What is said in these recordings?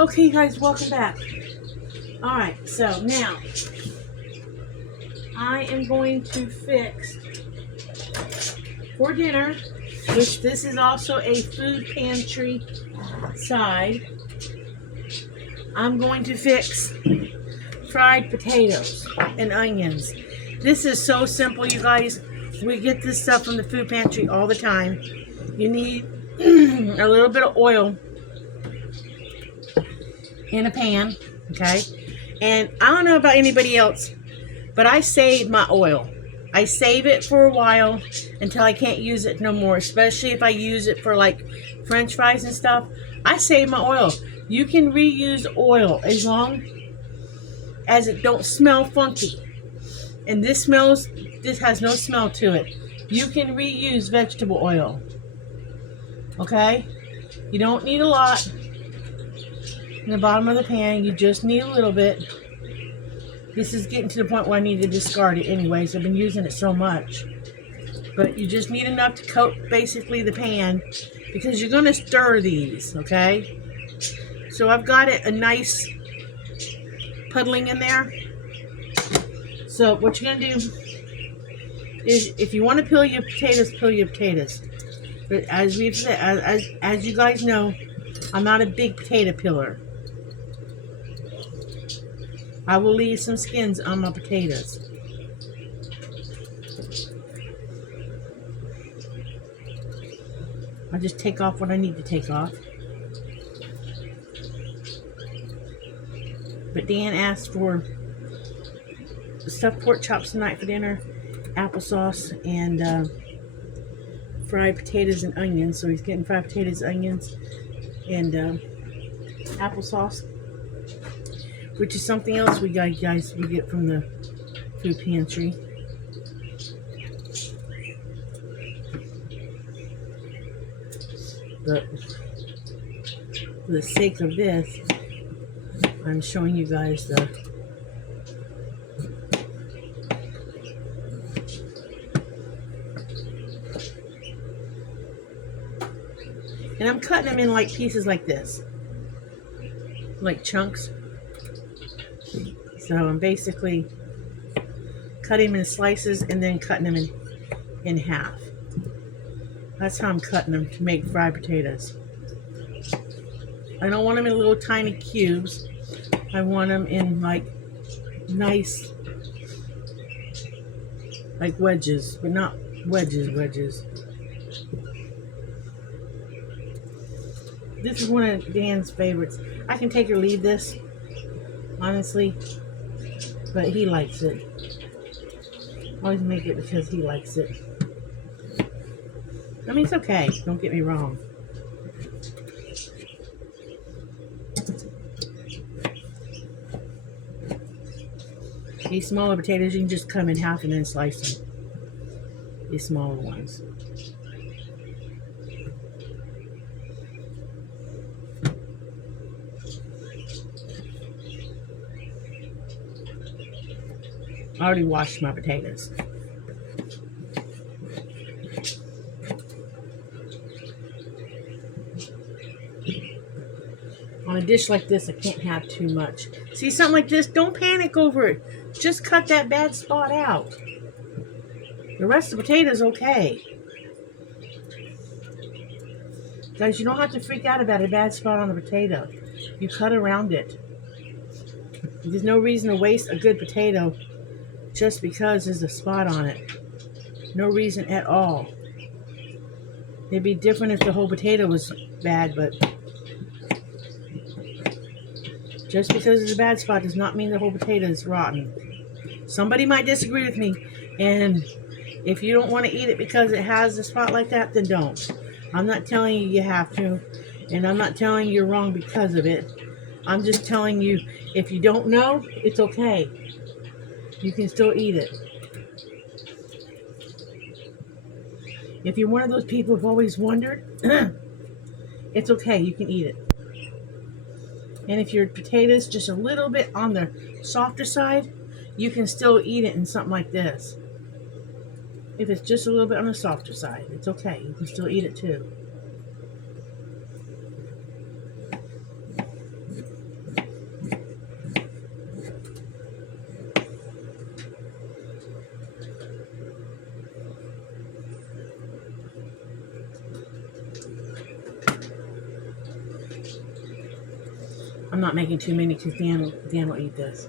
Okay, guys, welcome back. Alright, so now I am going to fix for dinner, which this is also a food pantry side. I'm going to fix fried potatoes and onions. This is so simple, you guys. We get this stuff from the food pantry all the time. You need a little bit of oil in a pan, okay? And I don't know about anybody else, but I save my oil. I save it for a while until I can't use it no more, especially if I use it for like French fries and stuff. I save my oil. You can reuse oil as long as it don't smell funky. And this has no smell to it. You can reuse vegetable oil. Okay? You don't need a lot in the bottom of the pan. You just need a little bit. This is getting to the point where I need to discard it anyways. I've been using it so much. But you just need enough to coat basically the pan because you're going to stir these, okay? So I've got it a nice puddling in there. So what you're going to do is if you want to peel your potatoes, peel your potatoes. But as we've said, as you guys know, I'm not a big potato peeler. I will leave some skins on my potatoes. I just take off what I need to take off. But Dan asked for stuffed pork chops tonight for dinner, applesauce, and fried potatoes and onions. So he's getting fried potatoes, onions, and applesauce, which is something else we get from the food pantry. But for the sake of this, I'm showing you guys the and I'm cutting them in like pieces like this, like chunks. So I'm basically cutting them in slices and then cutting them in half. That's how I'm cutting them to make fried potatoes. I don't want them in little tiny cubes. I want them in like nice, like wedges, but not wedges. This is one of Dan's favorites. I can take or leave this, honestly, but he likes it. I always make it because he likes it. I mean, it's okay. Don't get me wrong. These smaller potatoes, you can just cut them in half and then slice them. These smaller ones. I already washed my potatoes. On a dish like this, I can't have too much. See, something like this, don't panic over it. Just cut that bad spot out. The rest of the potato is okay. Guys, you don't have to freak out about a bad spot on the potato. You cut around it. There's no reason to waste a good potato just because there's a spot on it. No reason at all. It'd be different if the whole potato was bad, but just because it's a bad spot does not mean the whole potato is rotten. Somebody might disagree with me, and if you don't want to eat it because it has a spot like that, then don't. I'm not telling you you have to, and I'm not telling you you're wrong because of it. I'm just telling you, if you don't know, it's okay. You can still eat it. If you're one of those people who've always wondered, it's okay, you can eat it. And if your potatoes just a little bit on the softer side, you can still eat it in something like this. If it's just a little bit on the softer side, it's okay. You can still eat it too. I'm not making too many because Dan will eat this.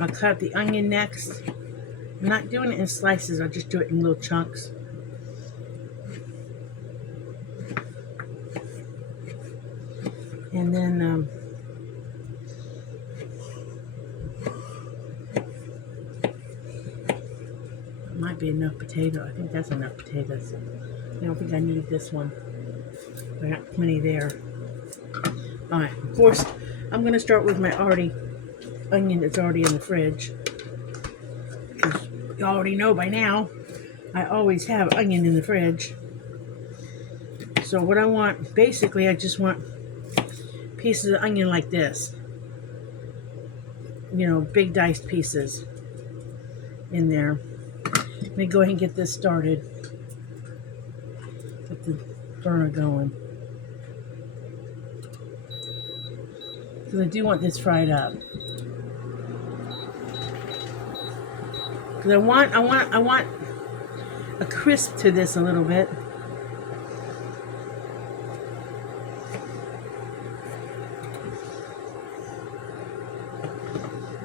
I'll cut the onion next. I'm not doing it in slices, I'll just do it in little chunks. And then it might be enough potato. I think that's enough potatoes. I don't think I need this one. I got plenty there. Alright, of course, I'm going to start with my onion that's already in the fridge. Because you already know by now, I always have onion in the fridge. So what I want, basically, I just want pieces of onion like this. You know, big diced pieces in there. Let me go ahead and get this started. Get the burner going. Because I do want this fried up. Because I want a crisp to this a little bit.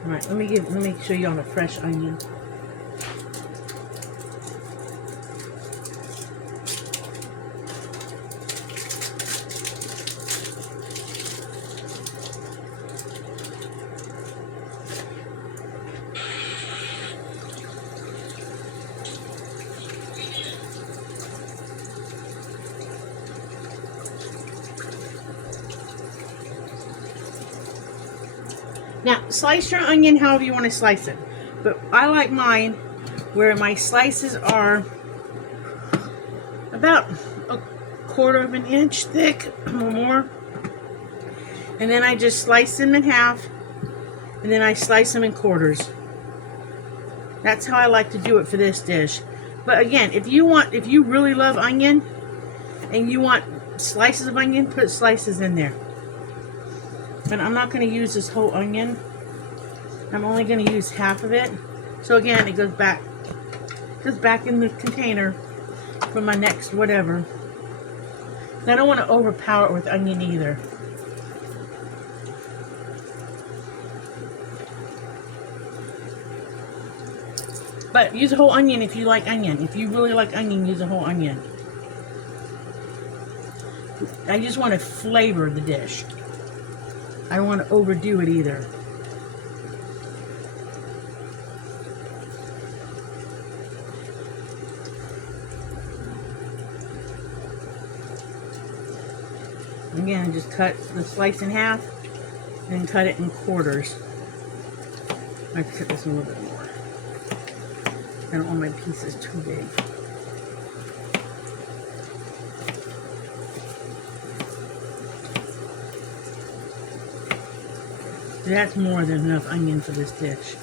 All right, let me show you on a fresh onion. Now, slice your onion however you want to slice it. But I like mine where my slices are about a 1/4 of an inch thick or more. And then I just slice them in half. And then I slice them in quarters. That's how I like to do it for this dish. But again, if you really love onion and you want slices of onion, put slices in there. But I'm not going to use this whole onion. I'm only going to use half of it. So again, it goes back in the container for my next whatever. I don't want to overpower it with onion either. But use a whole onion if you like onion. If you really like onion, use a whole onion. I just want to flavor the dish. I don't want to overdo it either. Again, just cut the slice in half and cut it in quarters. I have to cut this a little bit more. I don't want my pieces too big. That's more than enough onion for this dish.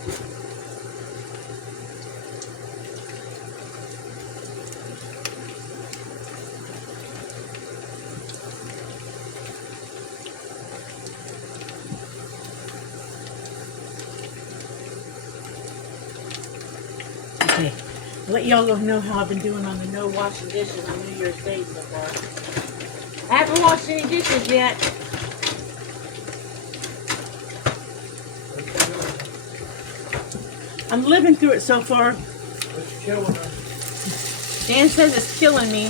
Okay, I'll let y'all know how I've been doing on the no washing dishes on New Year's Day so far. I haven't washed any dishes yet. I'm living through it so far. It's killing her. Dan says it's killing me.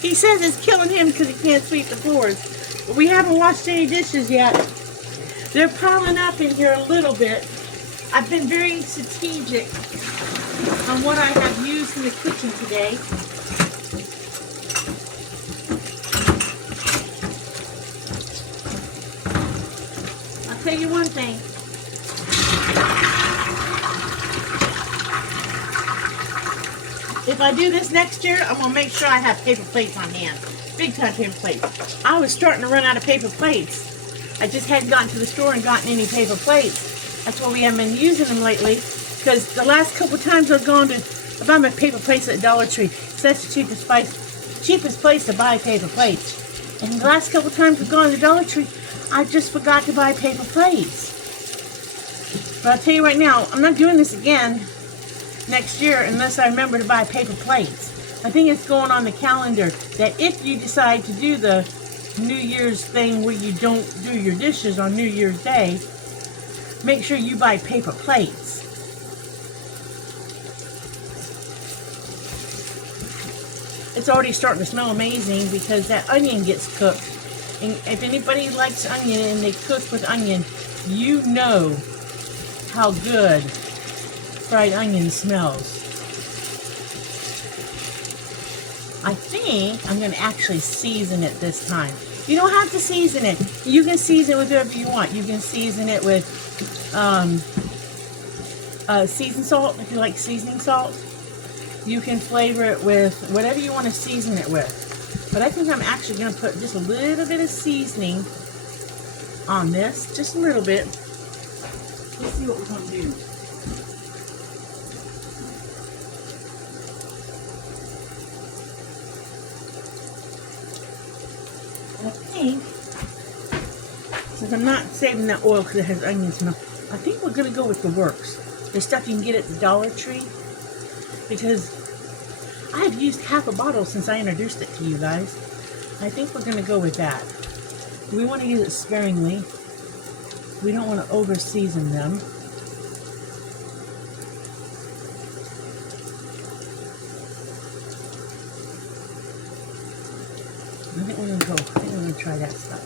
He says it's killing him because he can't sweep the floors. But we haven't washed any dishes yet. They're piling up in here a little bit. I've been very strategic on what I have used in the kitchen today. I'll tell you one thing. If I do this next year, I'm going to make sure I have paper plates on hand. Big time paper plates. I was starting to run out of paper plates. I just hadn't gotten to the store and gotten any paper plates. That's why we haven't been using them lately. Because the last couple times I've gone to buy my paper plates at Dollar Tree. So that's the cheapest place to buy paper plates. And the last couple times I've gone to Dollar Tree, I just forgot to buy paper plates. But I'll tell you right now, I'm not doing this again next year unless I remember to buy paper plates. I think it's going on the calendar that if you decide to do the New Year's thing where you don't do your dishes on New Year's Day, make sure you buy paper plates. It's already starting to smell amazing because that onion gets cooked. And if anybody likes onion and they cook with onion, you know how good fried onion smells. I think I'm going to actually season it this time. You don't have to season it. You can season it with whatever you want. You can season it with seasoned salt if you like seasoning salt. You can flavor it with whatever you want to season it with. But I think I'm actually going to put just a little bit of seasoning on this. Just a little bit. Let's see what we're going to do. I think, since I'm not saving that oil because it has onion smell, I think we're going to go with the works. The stuff you can get at the Dollar Tree. Because I've used half a bottle since I introduced it to you guys. I think we're going to go with that. We want to use it sparingly. We don't want to over season them. I think we're going to go. I think we're going to try that stuff.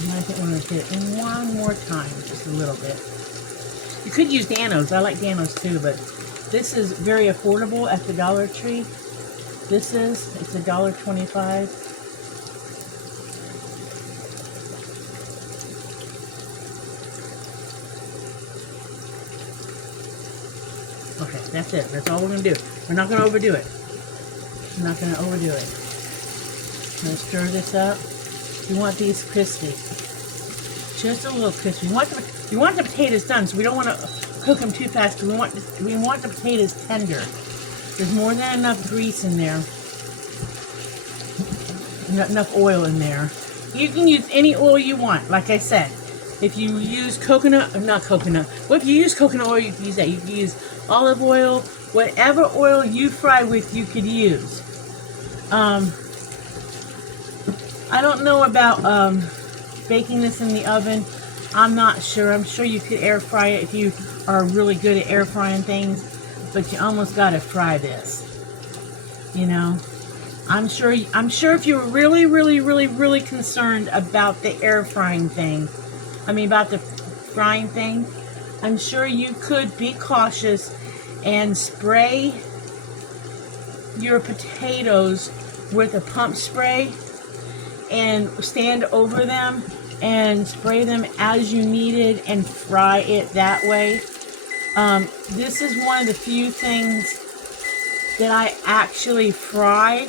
And I think we're going to hit it one more time, just a little bit. You could use Danos. I like Danos too, but this is very affordable at the Dollar Tree. It's $1.25. Okay, that's it. That's all we're going to do. We're not going to overdo it. We're not going to overdo it. I'm going to stir this up. You want these crispy. Just a little crispy. You want the potatoes done, so we don't want to cook them too fast. We want the potatoes tender. There's more than enough grease in there. Not enough oil in there. You can use any oil you want, like I said. If you use not coconut. Well, if you use coconut oil, you can use that. You can use olive oil. Whatever oil you fry with, you could use. I don't know about baking this in the oven. I'm not sure. I'm sure you could air fry it if you are really good at air frying things. But you almost got to fry this. You know? I'm sure if you were really, really, really, really concerned about the air frying thing, about the frying thing, I'm sure you could be cautious and spray your potatoes with a pump spray and stand over them and spray them as you needed and fry it that way. This is one of the few things that I actually fry,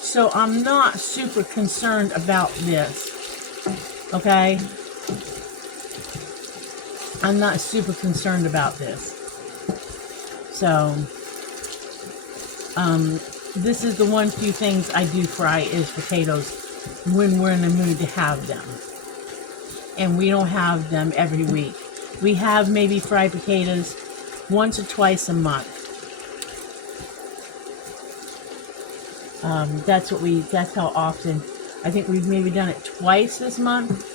so I'm not super concerned about this, okay? I'm not super concerned about this. So, this is the one few things I do fry is potatoes when we're in the mood to have them. And we don't have them every week. We have maybe fried potatoes once or twice a month. That's how often. I think we've maybe done it twice this month,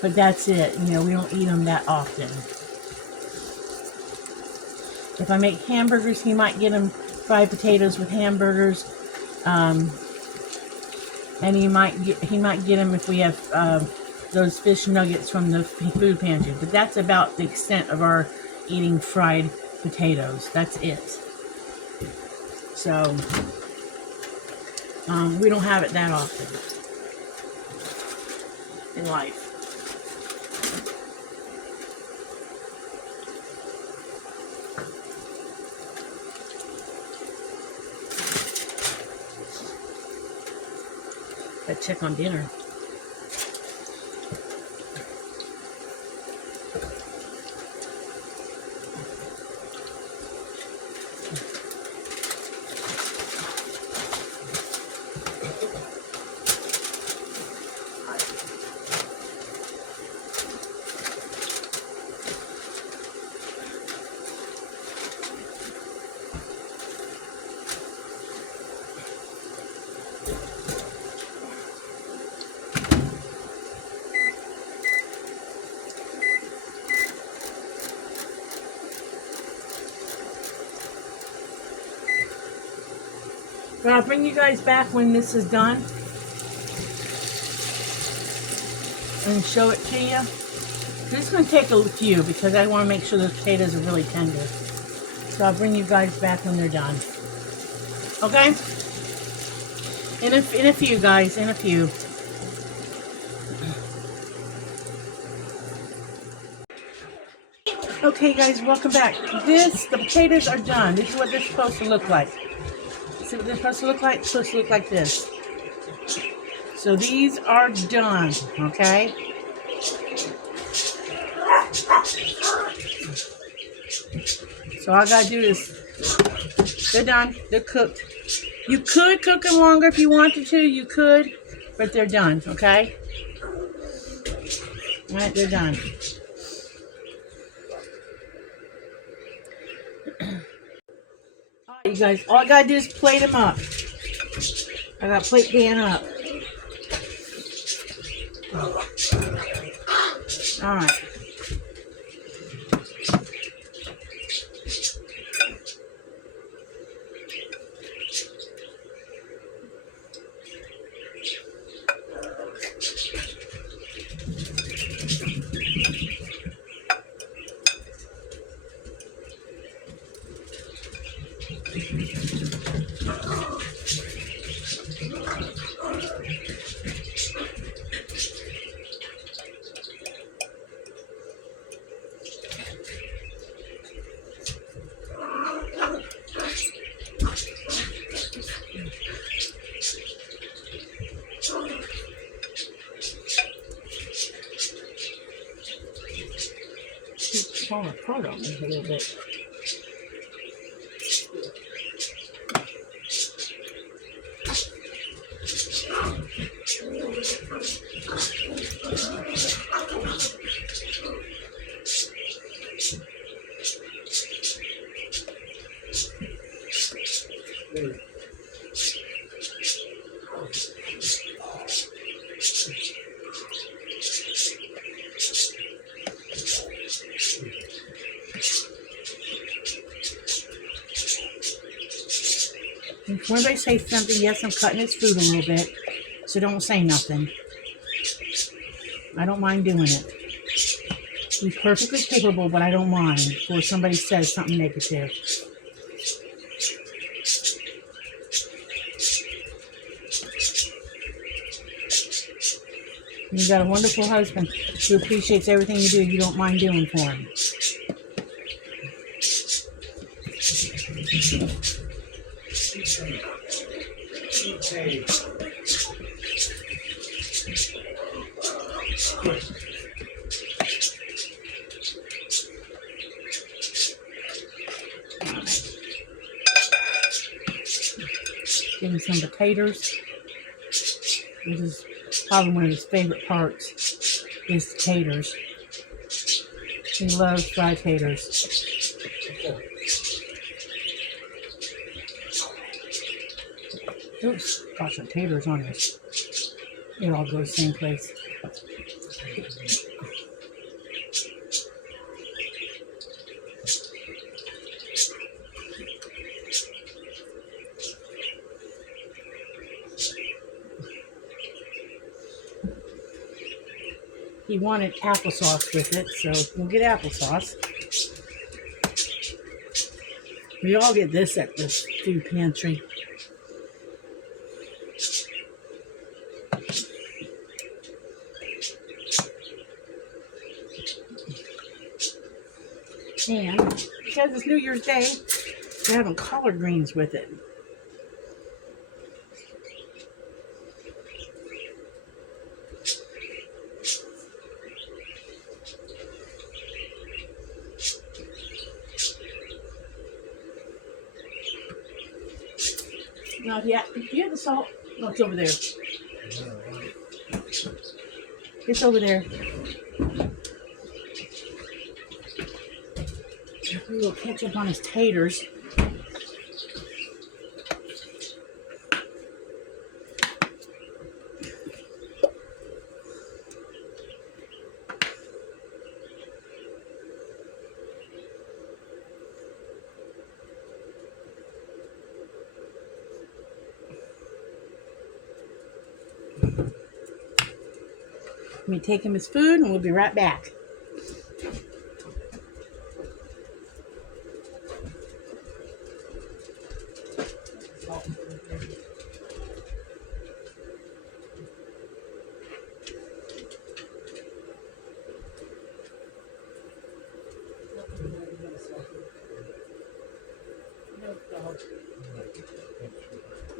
but that's it. You know, we don't eat them that often. If I make hamburgers, he might get them fried potatoes with hamburgers, and he might get them if we have those fish nuggets from the food pantry. But that's about the extent of our eating fried potatoes. That's it. So we don't have it that often in life. Let's check on dinner. But I'll bring you guys back when this is done and show it to you. This is going to take a few because I want to make sure those potatoes are really tender. So I'll bring you guys back when they're done. Okay? In a few, guys. In a few. Okay, guys, welcome back. The potatoes are done. This is what they're supposed to look like. See what they're supposed to look like? It's supposed to look like this. So these are done, okay? So all I gotta do is, they're done, they're cooked. You could cook them longer if you wanted to, you could, but they're done, okay? All right, they're done. You guys, all I gotta do is plate them up. I gotta plate Dan up. Alright. Falling apart on me a little bit. When they say something, yes, I'm cutting his food a little bit, so don't say nothing. I don't mind doing it. He's perfectly capable, but I don't mind before somebody says something negative. You got a wonderful husband who appreciates everything you do. You don't mind doing for him. Give him some potatoes. This is probably one of his favorite parts is taters. He loves fried taters. Oops, got some taters on this. It all goes the same place. He wanted applesauce with it, so we'll get applesauce. We all get this at the food pantry. And because it's New Year's Day, we're having collard greens with it. Now, do you have the salt? No, it's over there. It's over there. A little ketchup on his taters. Let me take him his food and we'll be right back.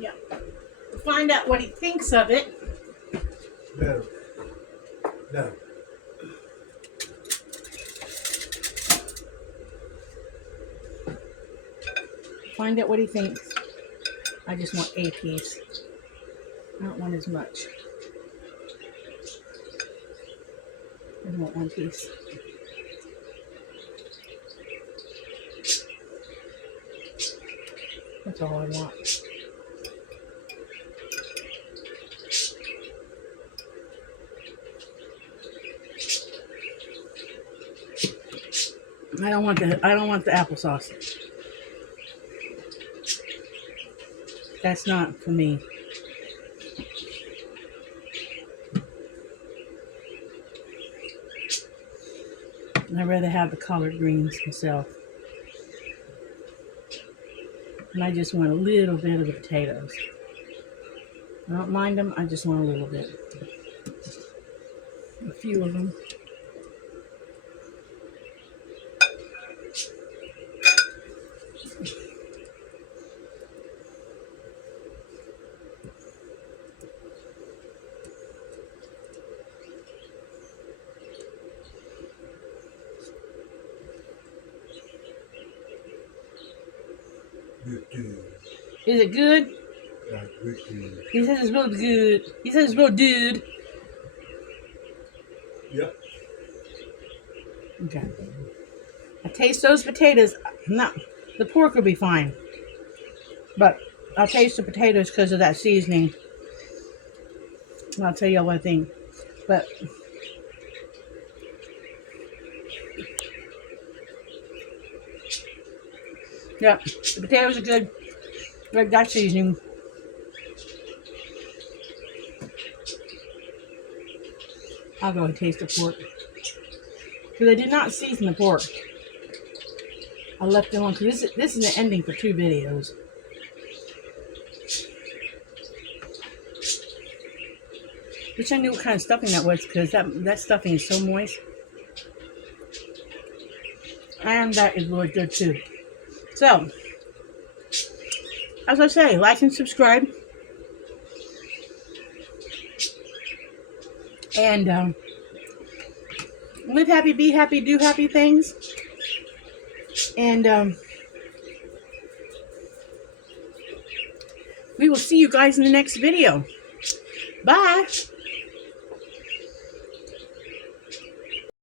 Yeah. We'll find out what he thinks of it. No. No. Find out what he thinks. I just want a piece. I don't want as much. I want one piece. That's all I want. I don't want the applesauce. That's not for me. I'd rather have the collard greens myself. And I just want a little bit of the potatoes. I don't mind them, I just want a little bit. A few of them. Is it good? He says it's real good. He says it's real good. Yep. Okay. I taste those potatoes. No, the pork will be fine. But I'll taste the potatoes because of that seasoning. And I'll tell you what I think. But yeah, the potatoes are good. Like that seasoning. I'll go and taste the pork. Because I did not season the pork. I left it on. Because this is the ending for 2 videos. Wish I knew what kind of stuffing that was, because that stuffing is so moist. And that is really good too. So, as I say, like and subscribe. And live happy, be happy, do happy things. And we will see you guys in the next video. Bye.